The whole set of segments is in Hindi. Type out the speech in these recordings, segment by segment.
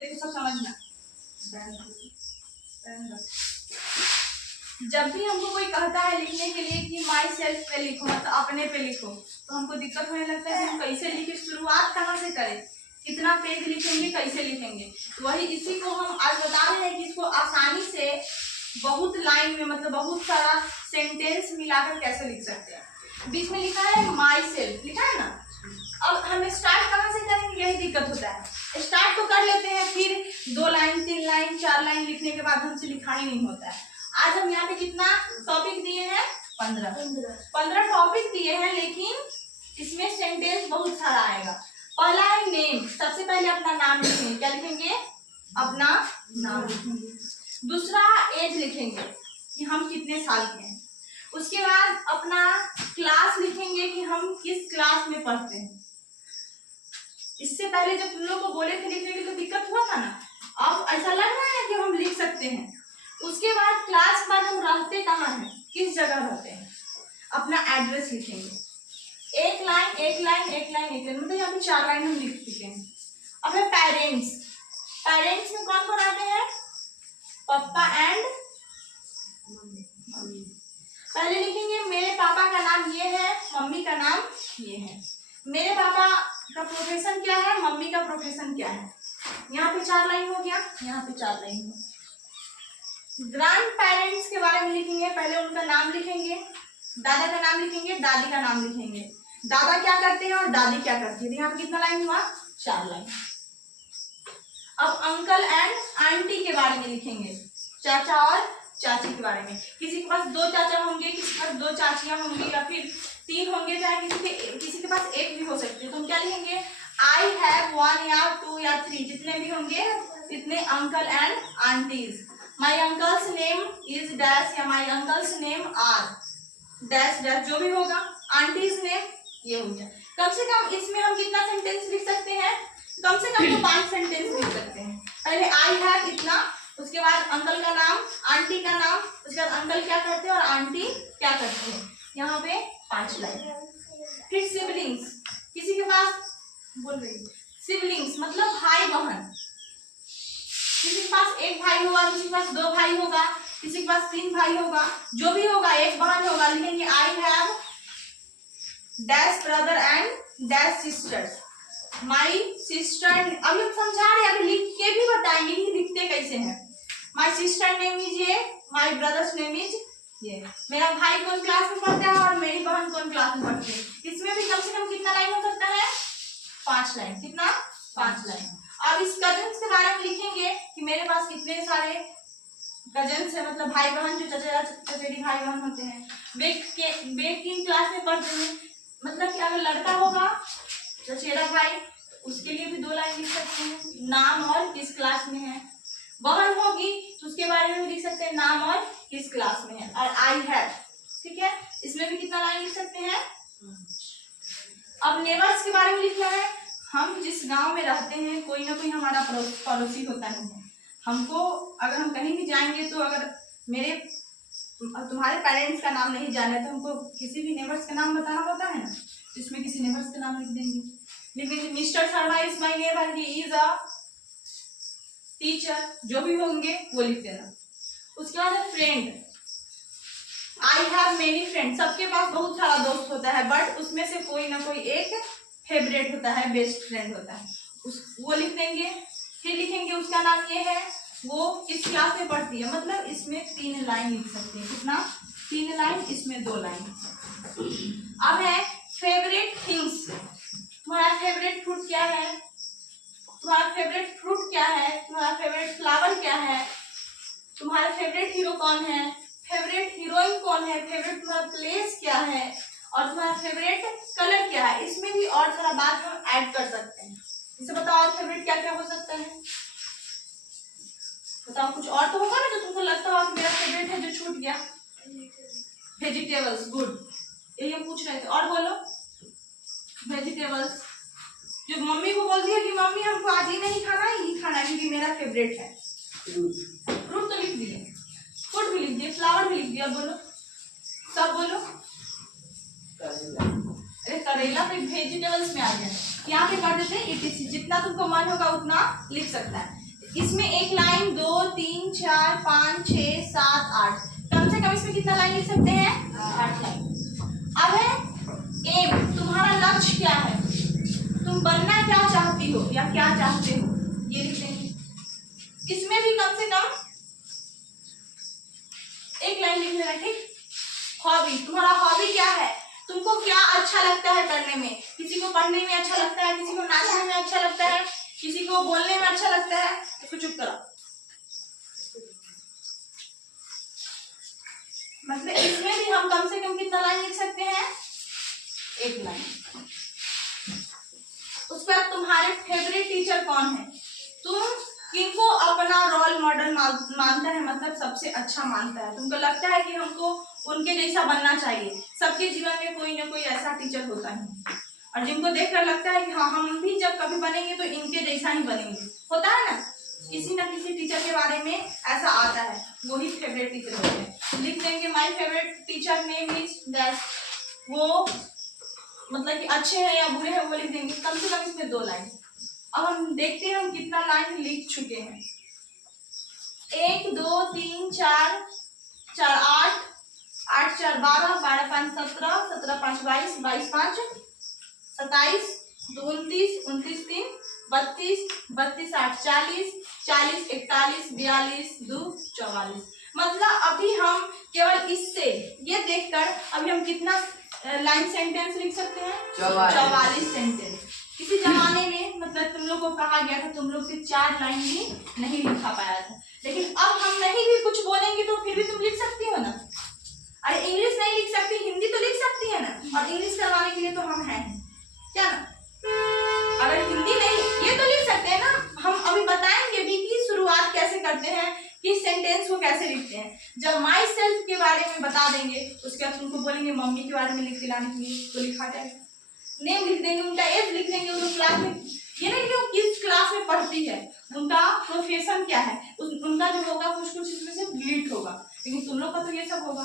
देखो सब समझना। जब भी हमको कोई कहता है लिखने के लिए कि माई सेल्फ पे लिखो, मतलब अपने पे लिखो, तो हमको दिक्कत होने लगता है कि हम कैसे लिखे, शुरुआत कहाँ से करें, कितना पेज लिखेंगे, कैसे लिखेंगे। वही इसी को हम आज बता रहे हैं कि इसको आसानी से बहुत लाइन में, मतलब बहुत सारा सेंटेंस मिलाकर कैसे लिख सकते हैं। बीच में लिखा है माई सेल्फ, लिखा है ना। अब हम स्टार्ट कहाँ से करेंगे, यही दिक्कत होता है। स्टार्ट तो कर लेते हैं, फिर 2 लाइन 3 लाइन 4 लाइन लिखने के बाद हमसे लिखा ही नहीं होता है। आज हम यहाँ पे कितना टॉपिक दिए हैं, 15 टॉपिक दिए हैं, लेकिन इसमें सेंटेंस बहुत सारा आएगा। पहला है नेम, सबसे पहले अपना नाम लिखेंगे। क्या लिखेंगे, अपना नाम लिखेंगे। दूसरा एज लिखेंगे कि हम कितने साल के हैं। उसके बाद अपना क्लास लिखेंगे कि हम किस क्लास में पढ़ते हैं। इससे पहले जब तुम लोग को बोले थे लिखने के लिए तो दिक्कत हुआ था ना, अब ऐसा लग रहा है कि हम लिख सकते हैं। उसके बाद क्लास के बाद हम रहते कहाँ हैं, किस जगह रहते हैं, अपना एड्रेस लिखेंगे। एक लाइन एक लाइन एक लाइन एक लाइन, मतलब यहाँ पे 4 लाइन हम लिख चुके हैं। अब है पेरेंट्स। पेरेंट्स में कौन कौन आते हैं, पापा एंड मम्मी। पहले लिखेंगे मेरे पापा का नाम ये है, मम्मी का नाम ये है। मेरे पापा का प्रोफेशन क्या है, मम्मी का प्रोफेशन क्या है। यहाँ पे 4 लाइन हो गया, यहाँ पे 4 लाइन हो। ग्रैंड पेरेंट्स के बारे में लिखेंगे, पहले उनका नाम लिखेंगे, दादा का नाम लिखेंगे, दादी का नाम लिखेंगे, दादा क्या करते हैं और दादी क्या करती है। यहाँ पे कितना लाइन हुआ, 4 लाइन। अब अंकल एंड आंटी के बारे में लिखेंगे, चाचा और चाची के बारे में। किसी के पास 2 चाचा होंगे, किसी के पास 2 चाचियां होंगी, या फिर 3 होंगे, चाहे किसी के पास 1 भी हो सकती है। तो हम क्या लिखेंगे, आई हैव 1 या 2 या 3, जितने भी होंगे इतने uncle and aunties. My uncle's name is dash, या my uncle's name are dash dash, जो भी होगा। आंटीज नेम ये हो गया। कम से कम इसमें हम कितना सेंटेंस लिख सकते हैं, कम से कम तो 5 सेंटेंस लिख सकते हैं। पहले आई हैव इतना, उसके बाद अंकल का नाम, आंटी का नाम, उसके बाद अंकल क्या करते हैं और आंटी क्या करती है। यहाँ पे 5 लाइन। फिर सिबलिंग्स, किसी के पास बोल रही सिबलिंग्स मतलब भाई बहन। किसी के पास 1 भाई होगा, किसी के पास 2 भाई होगा, किसी के पास 3 भाई होगा, जो भी होगा 1 बहन होगा। लिखेंगे I have dash brother and dash sisters. My sister, अभी हम समझा रहे हैं, अभी लिख के भी बताएंगे कि लिखते कैसे हैं। माई सिस्टर नेम इज ये, माई ब्रदर्स नेम इज ये। मेरा भाई कौन क्लास में पढ़ता है और मेरी बहन कौन क्लास में पढ़ती है। इसमें भी कम से कम कितना लाइन हो सकता है, 5 लाइन। कितना, 5 लाइन। अब इस कजन्स के बारे में लिखेंगे कि मेरे पास कितने सारे कजन्स है, मतलब भाई बहन, जो चचेरा चचेरी भाई बहन होते हैं। वे किन क्लास में पढ़ते हैं, मतलब कि अगर लड़का होगा चचेरा भाई, उसके लिए भी 2 लाइन लिख सकते हैं, नाम और किस क्लास में है। बहन होगी तो उसके बारे में भी लिख सकते हैं, नाम और किस क्लास में है। और आई हैव, ठीक है, इसमें भी कितना लाइन लिख सकते हैं। अब नेबर्स के बारे में लिखना है। हम जिस गांव में रहते हैं, कोई ना कोई हमारा पड़ोसी होता है। हमको अगर हम कहीं भी जाएंगे, तो अगर तुम्हारे पेरेंट्स का नाम नहीं जाना है, तो हमको किसी भी नेबर्स का नाम बताना होता है ना, इसमें किसी नेबर्स का नाम लिख देंगे। लिखेंगे mister Sharma is my neighbour, he is a teacher, जो भी होंगे वो लिख देना। उसके बाद है friend. I have many friend, सबके पास बहुत सारा दोस्त होता है, बट उसमें से कोई ना कोई एक फेवरेट होता है, बेस्ट फ्रेंड होता है, वो लिख देंगे। फिर लिखेंगे उसका नाम ये है, वो किस क्लास में पढ़ती है, मतलब इसमें 3 लाइन लिख सकते हैं। कितना, 3 लाइन, इसमें 2 लाइन। अब है फेवरेट थिंग्स। तुम्हारा फेवरेट फ्रूट क्या है, तुम्हारा फेवरेट फ्रूट क्या है, तुम्हारा फेवरेट फ्लावर क्या है, तुम्हारा फेवरेट हीरो कौन है, फेवरेट हीरोइन कौन है, फेवरेट तुम्हारा प्लेस क्या है, और तुम्हारा फेवरेट कलर क्या है। इसमें भी और सारा बात हम ऐड कर सकते हैं। इसे बताओ और फेवरेट क्या क्या हो सकता है, बताओ। कुछ और तो होगा ना जो तुमको लगता हो कि मेरा फेवरेट है जो छूट गया। वेजिटेबल्स, गुड, यही हम पूछ रहे थे। और बोलो, वेजिटेबल्स। जो मम्मी को बोल दिया कि मम्मी हमको आज ये नहीं खाना है, ये खाना है क्योंकि मेरा फेवरेट है। फ्रूट तो लिख दिए, फूड भी लिख दिए, फ्लावर भी लिख दिया। बोलो, सब बोलो। अरे करेला फिर वेजिटेबल्स में आ गया, यहाँ पे कर देते हैं ETC, जितना तुमको मन होगा उतना लिख सकता है। इसमें एक लाइन 2 3 4 5 6 7 8, कम से कम इसमें कितना लाइन लिख सकते हैं? 8 लाइन। अब है एम, तुम्हारा लक्ष्य क्या है, तुम बनना क्या चाहती हो या क्या चाहते हो, ये लिख देंगे। इसमें भी कम से कम एक लाइन लिख लेना, ठीक। हॉबी, तुम्हारा हॉबी क्या है, तुमको क्या अच्छा लगता है करने में, किसी को पढ़ने में अच्छा लगता है, किसी को नाचने में अच्छा लगता है, किसी को बोलने में अच्छा लगता है, इसको चुप करो। मतलब इसमें भी हम कम से कम कितना लाइन लिख सकते हैं? एक लाइन। उसके बाद तुम्हारे फेवरेट टीचर कौन है, तुम किनको अपना रोल मॉडल मानता है, मतलब सबसे अच्छा मानता है, तुमको लगता है कि हमको उनके जैसा बनना चाहिए। सबके जीवन में कोई ना कोई ऐसा टीचर होता है और जिनको देखकर लगता है कि हाँ हम भी जब कभी बनेंगे तो इनके जैसा ही बनेंगे, होता है ना, किसी ना किसी टीचर के बारे में ऐसा आता है, वही फेवरेट टीचर होते हैं। लिख देंगे my favourite teacher name is that, वो मतलब कि अच्छे हैं या बुरे हैं वो लिख देंगे। कम से कम इसमें 2 लाइन। अब हम देखते हैं हम कितना लाइन लिख चुके हैं। 1 2 3 4 4 8 8 4 12 12 5 17 17 5 22 22 5 27 2 29 29 3 32 32 8 40 40 41 42 2 44। मतलब अभी हम केवल इससे ये देखकर अभी हम कितना लाइन सेंटेंस लिख सकते हैं? 44 सेंटेंस। किसी जमाने में मतलब तुम लोग को कहा गया था तुम लोग से 4 लाइन भी नहीं लिखा पाया था, लेकिन अब हम नहीं भी कुछ बोलेंगे तो फिर भी तुम लिख सकती हो ना। अरे इंग्लिश नहीं लिख सकती, हिंदी तो लिख सकती है ना, और इंग्लिश करवाने के लिए तो हम हैं क्या ना। अगर हिंदी नहीं ये तो लिख सकते हैं ना। हम अभी बताएंगे भी कि शुरुआत कैसे करते हैं, कि सेंटेंस को कैसे लिखते हैं। जब माई सेल्फ के बारे में बता देंगे उसके बाद तुमको बोलेंगे मम्मी के बारे में लिख के लाने के लिए, तो लिखा जाएगा। नेम लिख देंगे, उनका एज लिख देंगे, उनको क्लास में, ये नहीं कि वो किस क्लास में पढ़ती है, उनका प्रोफेशन क्या है, उनका जो होगा कुछ कुछ इसमें से डिलीट होगा, लेकिन तुम लोग का तो ये सब होगा।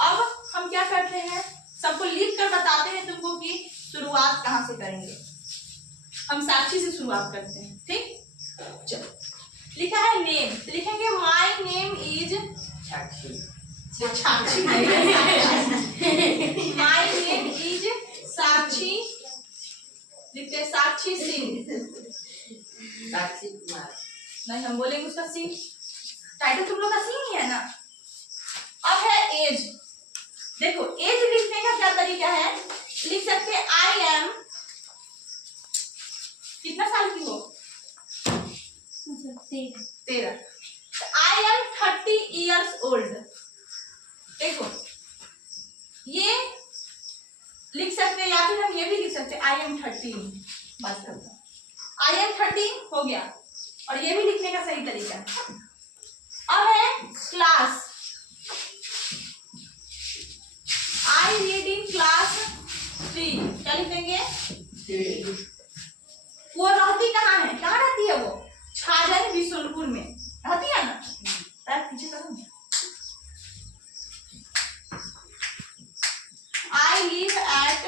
अब हम क्या करते हैं, सबको लिख कर बताते हैं तुमको कि शुरुआत कहाँ से करेंगे। हम साक्षी से शुरुआत करते हैं, ठीक। चलो लिखा है नेम, तो लिखेंगे my name is Sakshi. My name is Sakshi, लिखते हैं साक्षी सिंह, साक्षी कुमार नहीं हम बोलेंगे उसका सिंह, टाइटल तुम लोग का सिंह ही है ना। अब है एज, देखो एज लिखने का क्या तरीका है, लिख सकते हैं आई एम, कितना साल की हो, 13, आई एम 30 years old। देखो ये लिख सकते हैं, या फिर हम ये भी लिख सकते हैं आई एम 13, बस करता आई एम 30 हो गया, और ये भी लिखने का सही तरीका है। अब है class, I read in class 3, क्या लिख देंगे? वो रहती कहाँ है, कहाँ रहती है वो? छाजन बिशुनपुर में रहती है ना, पीछे करो। I live at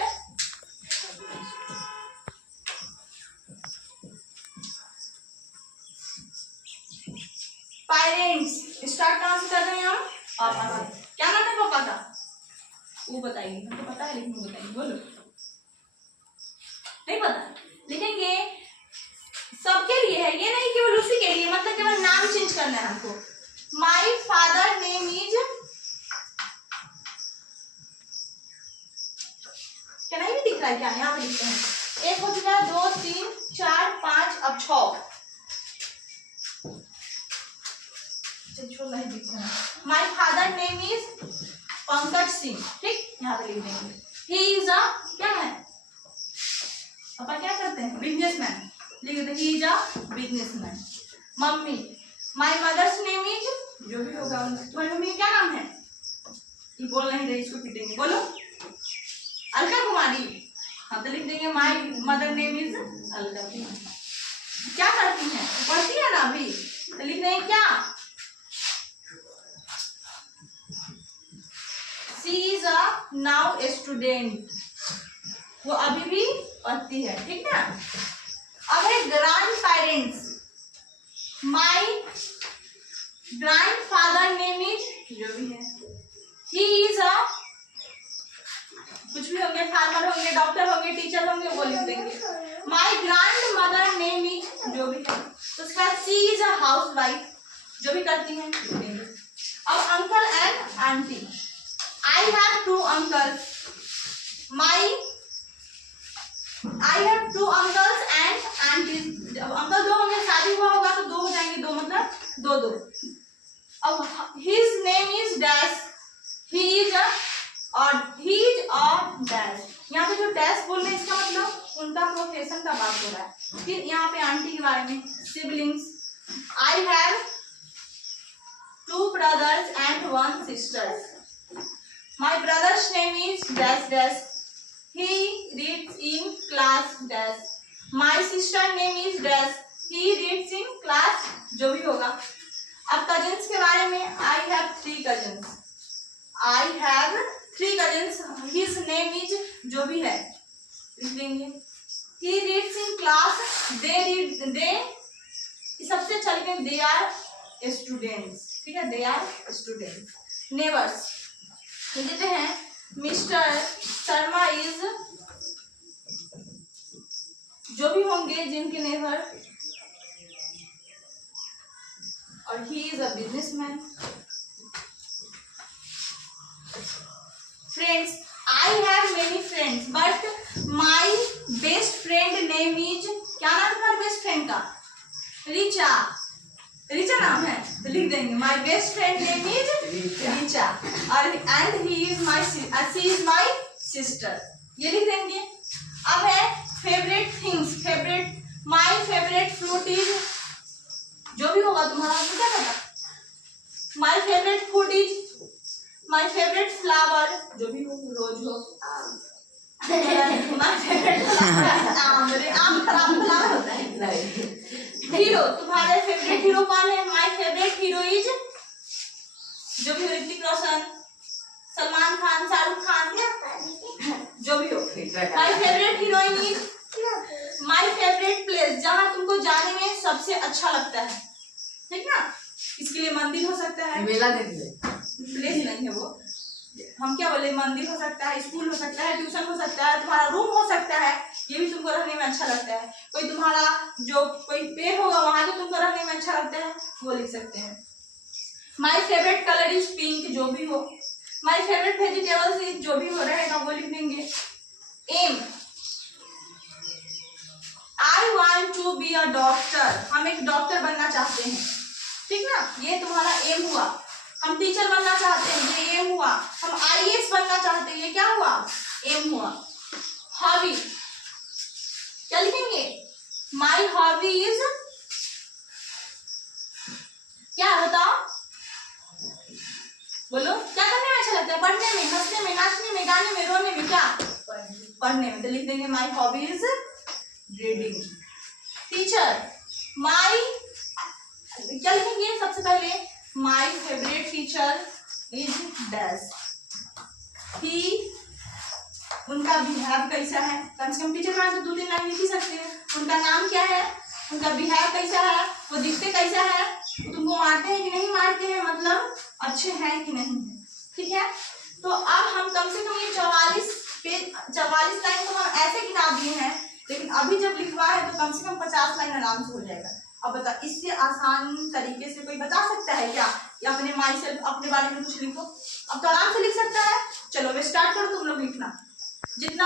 parents, start कहाँ से कर रहे हैं हम? पापा से। क्या नाम है पापा का? वो बताइए, हमको पता है लेकिन बताइए, बोलो। नहीं पता, लिखेंगे सबके लिए है, ये नहीं केवल उसी के लिए, मतलब केवल नाम चेंज करना है हमको। माई फादर नेम इज, क्या नहीं भी दिख रहा है क्या? यहाँ पे लिखते हैं, 1 हो चुका है, 2 3 4 5, अब 6 नहीं दिख रहा है। My father name is Pankaj Singh, ठीक, यहाँ पे लिख देंगे। ही इज अ, क्या है पापा क्या करते हैं? बिजनेसमैन, लिख देते ही is a businessman. Mummy, my mother's name is, जो भी होगा तुम्हारी मम्मी का क्या नाम है? ये बोल नहीं रही, इसको पीटेंगे, बोलो। अलका कुमारी, हाँ तो लिख देंगे my mother name is Alka Kumari. क्या करती है? पढ़ती है ना अभी, तो लिख देंगे क्या? She is a now a student, वो अभी भी पढ़ती है, ठीक ना। अब है grand parents, my grandfather name is, जो भी है, ही इज अ, कुछ भी होंगे, फार्मर होंगे, डॉक्टर होंगे, टीचर होंगे, वो लिख देंगे। My grand mother name is, जो भी है, तो उसके बाद she is a house wife, जो भी करती हैं लिख देंगे। अब uncle and aunty, I have two uncles, I have two uncles and aunties. जब अंकल दो होंगे, शादी हुआ होगा तो दो हो जाएंगे, दो मतलब दो दो। अब his name is dash, he is अ, और ही इज अ डैश। यहाँ पे जो डैश बोल रहे हैं इसका मतलब उनका प्रोफेशन का बात हो रहा है। फिर यहाँ पे आंटी के बारे में, siblings, I have two brothers and one sisters, my brother's name is dash dash, he reads in class dash, my sister name is dash, he reads in class, जो भी होगा। अब कजिन्स के बारे में, I have 3 cousins, I have 3 cousins, his name is, जो भी है लिख देंगे। he reads in class, they सबसे अच्छा लिखेंगे, they are students, ठीक है, they are students। नेबर्स लिखते हैं, मिस्टर शर्मा इज, जो भी होंगे जिनके नेबर, और ही is a businessman. Friends, I have many friends but my best friend name is, क्या नाम है तुम्हारे बेस्ट फ्रेंड का? रिचा, रिचा नाम है, तो लिख देंगे my best friend name is Richa, और and he is my, she is my sister, ये लिख देंगे। अब है favourite things, favourite, my favourite fruit is, जो भी होगा तुम्हारा तो क्या होगा, my favourite food is, my favourite flower, जो भी हो, रोज हो, माई फेवरेट आम फ्लावर होता है। हीरो, तुम्हारे फेवरेट हीरो कौन है? माय फेवरेट हीरो इज, जो भी हो, ऋतिक रोशन, सलमान खान, शाहरुख खान, जो भी हो। My favourite heroine is, my favourite place, जहाँ तुमको जाने में सबसे अच्छा लगता है, ठीक ना। इसके लिए मंदिर हो सकता है, मेला देखने, प्लेस नहीं है वो, हम क्या बोले, मंदिर हो सकता है, स्कूल हो सकता है, ट्यूशन हो सकता है, तुम्हारा रूम हो सकता है, ये भी तुमको रहने में अच्छा लगता है। कोई तुम्हारा जो कोई पेड़ होगा वहां जो तुमको रहने में अच्छा लगता है, वो लिख सकते हैं। My favourite colour is pink, जो भी हो। माई फेवरेट वेजिटेबल्स इज, जो भी हो रहेगा वो लिख देंगे। Um, I want to be a doctor, हम एक डॉक्टर बनना चाहते हैं, ठीक ना, ये तुम्हारा एम हुआ। हम टीचर बनना चाहते हैं, ये एम हुआ। हम IAS बनना चाहते हैं, ये क्या हुआ, एम हुआ। हॉबी, क्या लिखेंगे, माई हॉबी इज, क्या बताओ, बोलो, क्या करने में अच्छा लगता है? पढ़ने में, हंसने में, नाचने में, गाने में, रोने में, क्या पढ़ने में, तो लिख देंगे my hobby is reading. Teacher, my, क्या लिखेंगे सबसे पहले, my favourite teacher is dash, he, उनका बिहेव कैसा है, कम से कम टीचर का तो 2-3 लाइन लिख ही सकते हैं। उनका नाम क्या है, उनका बिहेव कैसा है, वो दिखते कैसा है, वो तुमको मारते हैं कि नहीं मारते हैं, मतलब अच्छे हैं कि नहीं है, ठीक है। तो अब हम कम से कम ये 44 लाइन तो हम ऐसे गिना दिए हैं, लेकिन अभी जब लिखवा है तो कम से कम 50 लाइन आराम से हो जाएगा। अब बता, इससे आसान तरीके से कोई बता सकता है क्या, या अपने माई सेल्फ, अपने बारे में कुछ लिखो। अब तो आराम से लिख सकता है। चलो वे स्टार्ट करो तुम लोग लिखना, जितना